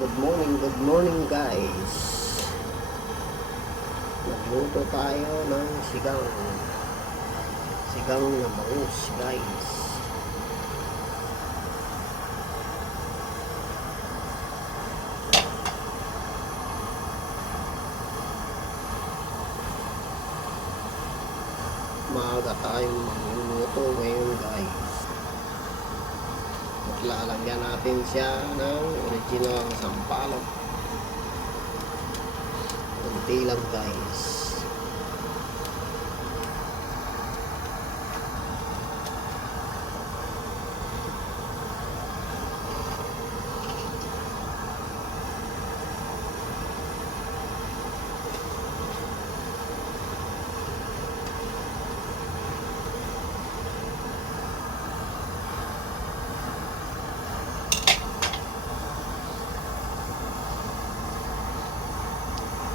Good morning, good morning guys. Nagluto tayo ng sigang. Sigang na bangus guys. Maaga tayong magluluto ngayon guys. At lalagyan natin siya ng original sampalok. Kunti lang guys.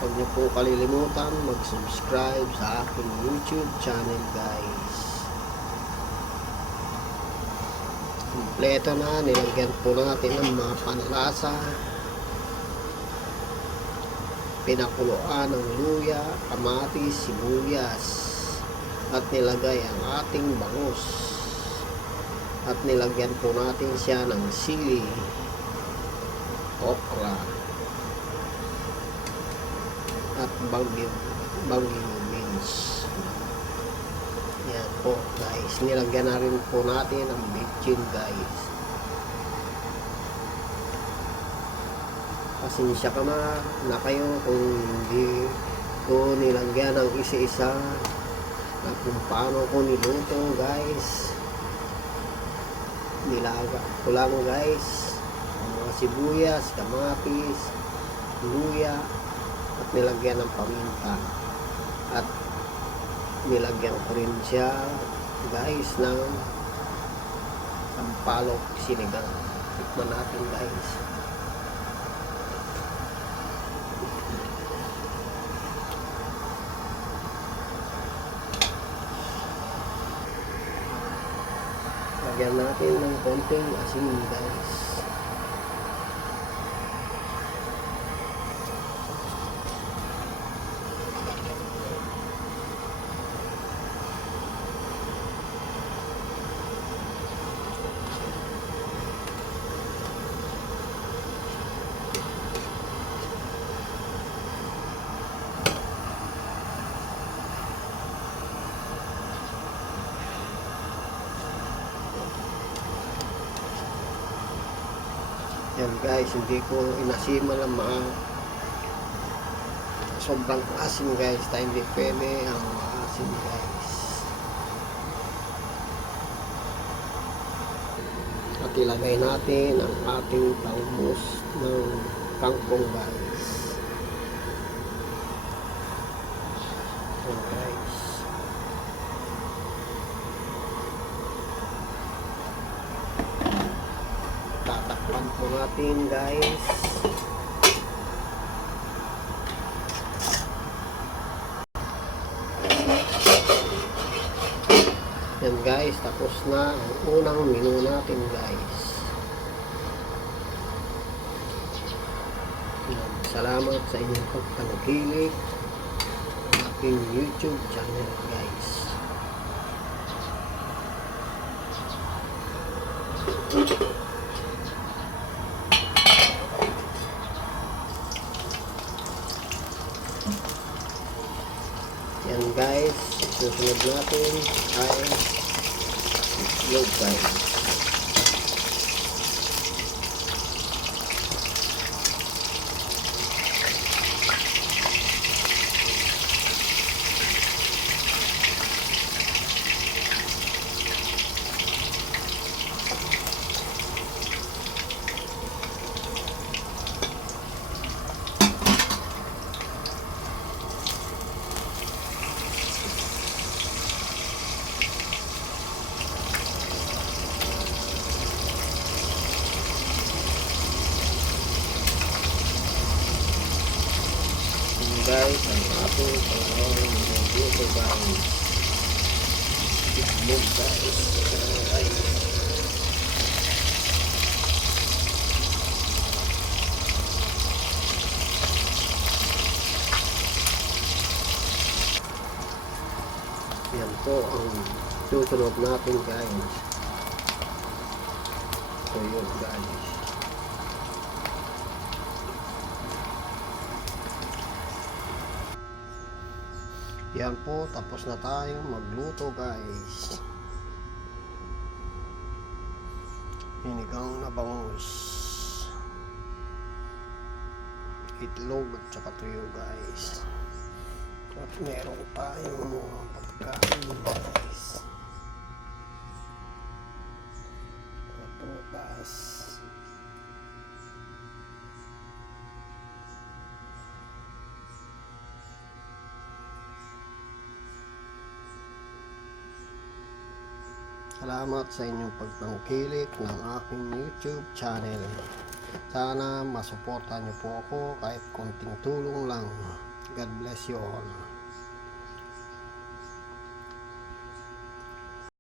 Huwag niyo po kalilimutan mag-subscribe sa aking YouTube channel guys. Kompleto na, nilagyan po natin ng mga panlasa. Pinakuluan ng luya, kamatis, sibuyas. At nilagay ang ating bangus. At nilagyan po natin siya ng sili, okra, at bagyo bagyo beans yan po guys. Nilagyan na rin po natin ang bitchin guys. Pasensya ka na na kayo kung hindi ko nilagyan ng isa-isa na kung paano ko niluto guys. Nilaga ko lang guys. Mga sibuyas, kamatis luya at nilagyan ng paminta. At nilagyan ko rin siya guys ng sampalok sinigang. Tikman natin guys. Lagyan natin ng konting asin guys Yan guys, hindi ko inasiman ng mga sobrang asim guys. Hindi pwede ang maasim guys. At ilagay natin ang ating talbos ng kangkong guys. Yan guys. Tatakpan po natin guys. Yan guys. Tapos na ang unang menu natin guys. Yan, salamat sa inyong pagtangkilik aking youtube channel guys Yan guys, susunod natin ay itlog guys. guys, ang ato, panahon, ang dito guys. Itlog guys, ay. Yan po ang tutunog natin guys. So yun guys. Yan po, tapos na tayo magluto guys. Hinigang na bangus. Itlog at saka tuyo guys. At meron tayong mga pagkain guys. Prutas. Salamat sa inyong pagtangkilik ng aking YouTube channel. Sana masuporta niyo po ako kahit konting tulong lang. God bless you all.